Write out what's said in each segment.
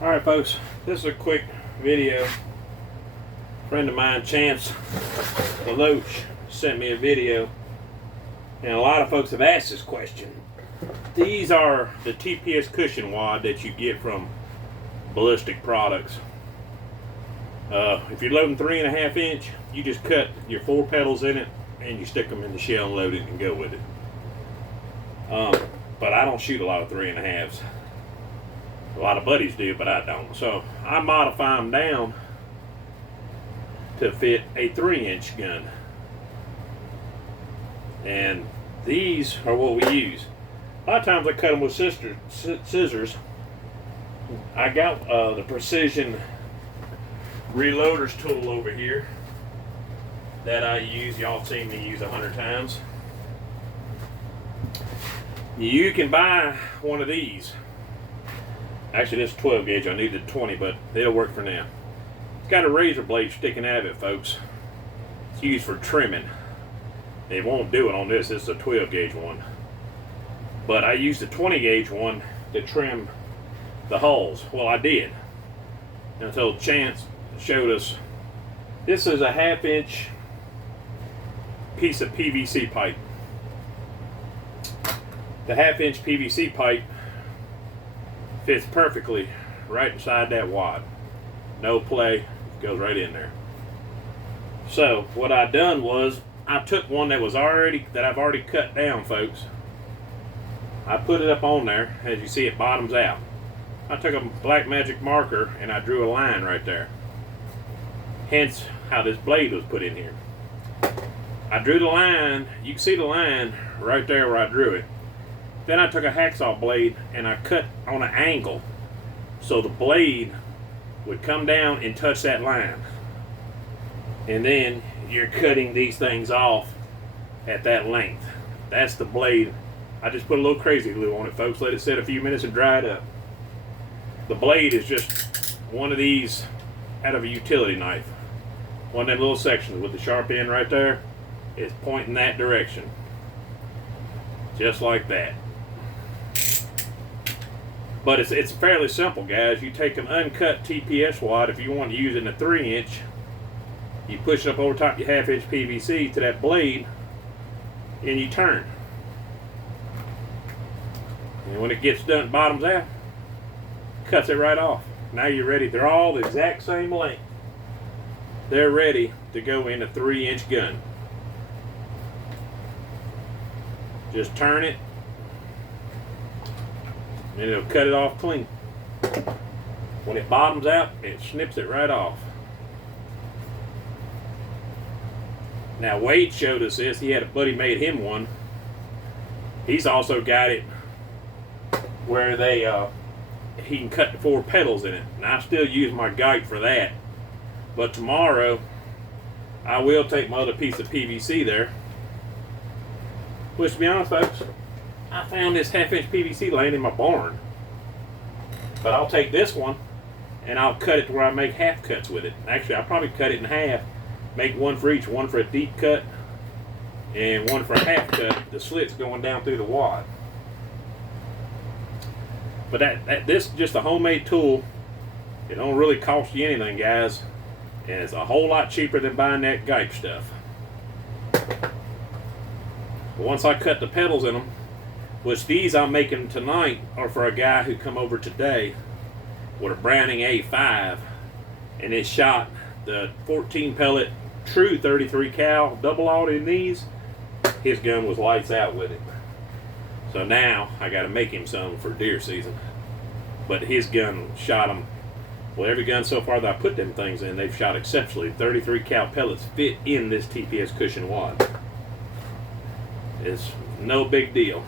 Alright folks, this is a quick video. A friend of mine, Chance Deloach, sent me a video, and a lot of folks have asked this question. These are the TPS cushion wad that you get from Ballistic Products. If you're loading 3.5 inch, you just cut your 4 pedals in it and you stick them in the shell and load it and go with it. But I don't shoot a lot of 3.5s. A lot of buddies do, but I don't. So I modify them down to fit a 3-inch gun. And these are what we use. A lot of times I cut them with scissors. I got the Precision Reloaders tool over here that I use. Y'all seen me use 100 times. You can buy one of these. Actually, this is 12 gauge. I needed 20, but it'll work for now. It's got a razor blade sticking out of it, folks. It's used for trimming. It won't do it on this. This is a 12 gauge one. But I used a 20 gauge one to trim the hulls. Well, I did. Until Chance showed us. This is a 1/2 inch piece of PVC pipe. The 1/2 inch PVC pipe fits perfectly right inside that wad. No play, goes right in there. So what I done was I took one that I've already cut down, folks. I put it up on there. As you see, it bottoms out. I took a black magic marker and I drew a line right there. Hence how this blade was put in here. I drew the line. You can see the line right there where I drew it. Then I took a hacksaw blade and I cut on an angle so the blade would come down and touch that line. And then you're cutting these things off at that length. That's the blade. I just put a little crazy glue on it, folks. Let it sit a few minutes and dry it up. The blade is just one of these out of a utility knife. One of them little sections with the sharp end right there is pointing that direction. Just like that. But it's fairly simple, guys. You take an uncut TPS wad, if you want to use it in a 3-inch, you push it up over top your 1/2 inch PVC to that blade, and you turn. And when it gets done, bottoms out, cuts it right off. Now you're ready. They're all the exact same length. They're ready to go in a 3-inch gun. Just turn it, and it'll cut it off clean. When it bottoms out, it snips it right off. Now Wade showed us this. He had a buddy made him one. He's also got it where he can cut the 4 pedals in it. And I still use my guide for that. But tomorrow, I will take my other piece of PVC there. Which, to be honest, folks, I found this 1/2 inch PVC laying in my barn. But I'll take this one and I'll cut it to where I make half cuts with it. Actually, I'll probably cut it in half, make one for each, one for a deep cut and one for a half cut. The slit's going down through the wad. But this is just a homemade tool. It don't really cost you anything, guys, and it's a whole lot cheaper than buying that Geico stuff. Once I cut the pedals in them, which these I'm making tonight are for a guy who come over today with a Browning A5, and it shot the 14 pellet true 33 cal double auto in these. His gun was lights out with it. So now I got to make him some for deer season. But his gun shot them. Well, every gun so far that I put them things in, they've shot exceptionally. 33 cal pellets fit in this TPS cushion wad. It's no big deal.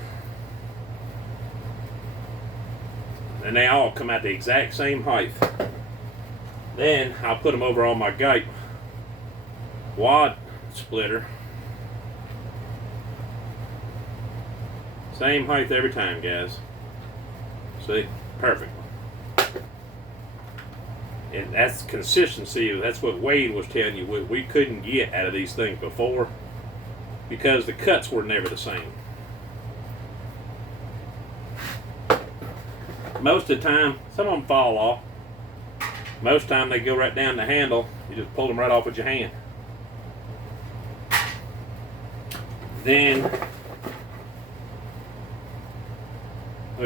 And they all come out the exact same height. Then I'll put them over on my Geico wad splitter. Same height every time, guys. See? Perfect. And that's consistency. That's what Wade was telling you. We couldn't get out of these things before because the cuts were never the same. most of the time, some of them fall off. Most time they go right down the handle. You just pull them right off with your hand. Then, look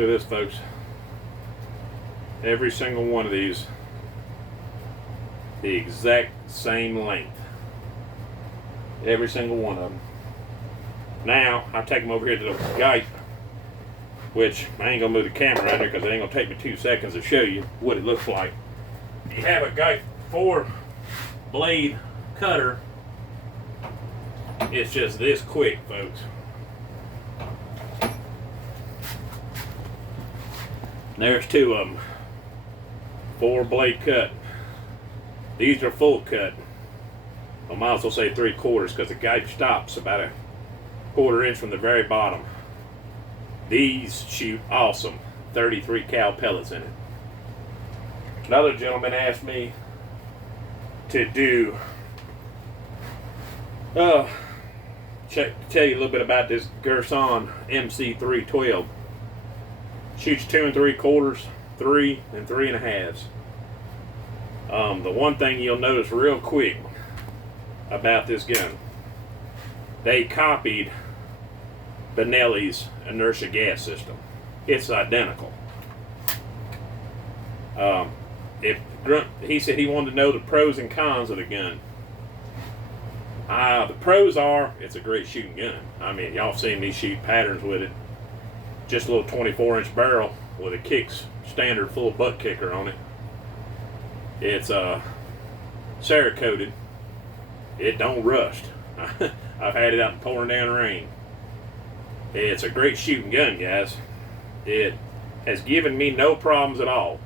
at this, folks. Every single one of these, the exact same length. Every single one of them. Now, I take them over here to the gate, which I ain't gonna move the camera right here because it ain't gonna take me 2 seconds to show you what it looks like. You have a gate 4-blade cutter. It's just this quick, folks. There's 2 of them. 4-blade cut. These are full cut. I might as well say 3/4 because the gate stops about a 1/4 inch from the very bottom. These shoot awesome. 33 cal pellets in it. Another gentleman asked me to do tell you a little bit about this Gerson mc312. Shoots 2 3/4, 3 and 3.5. The one thing you'll notice real quick about this gun, they copied Benelli's inertia gas system. It's identical. He said he wanted to know the pros and cons of the gun. The pros are, it's a great shooting gun. I mean, y'all have seen me shoot patterns with it. Just a little 24-inch barrel with a kicks standard full butt kicker on it. It's Cerakoted. It don't rust. I've had it out in pouring down rain. It's a great shooting gun, guys. It has given me no problems at all.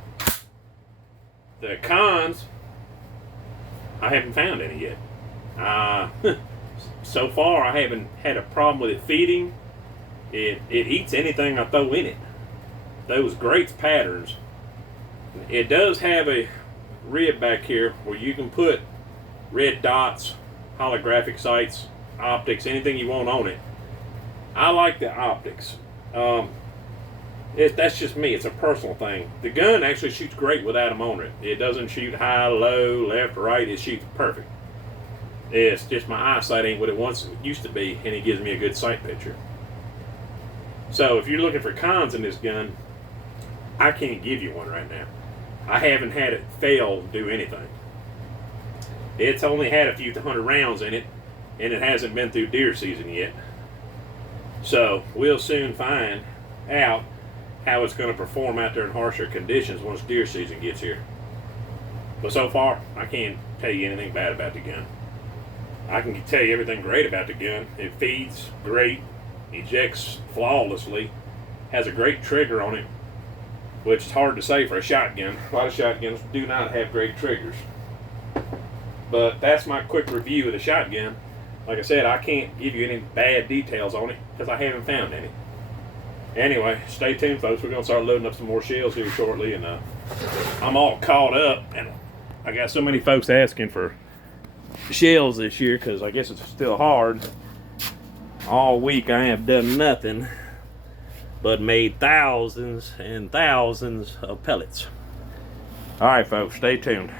The cons, I haven't found any yet. So far, I haven't had a problem with it feeding. It eats anything I throw in it. Those grates patterns. It does have a rib back here where you can put red dots, holographic sights, optics, anything you want on it. I like the optics. That's just me. It's a personal thing. The gun actually shoots great without them on it. It doesn't shoot high, low, left, right. It shoots perfect. It's just my eyesight ain't what it once used to be, and it gives me a good sight picture. So if you're looking for cons in this gun, I can't give you one right now. I haven't had it fail to do anything. It's only had a few 100 rounds in it, and it hasn't been through deer season yet. So we'll soon find out how it's going to perform out there in harsher conditions once deer season gets here. But so far, I can't tell you anything bad about the gun. I can tell you everything great about the gun. It feeds great, ejects flawlessly, has a great trigger on it, which is hard to say for a shotgun. A lot of shotguns do not have great triggers. But that's my quick review of the shotgun. Like I said, I can't give you any bad details on it because I haven't found any. Anyway, stay tuned, folks. We're going to start loading up some more shells here shortly, and I'm all caught up, and I got so many folks asking for shells this year because I guess it's still hard. All week I have done nothing but made thousands and thousands of pellets. All right, folks, stay tuned.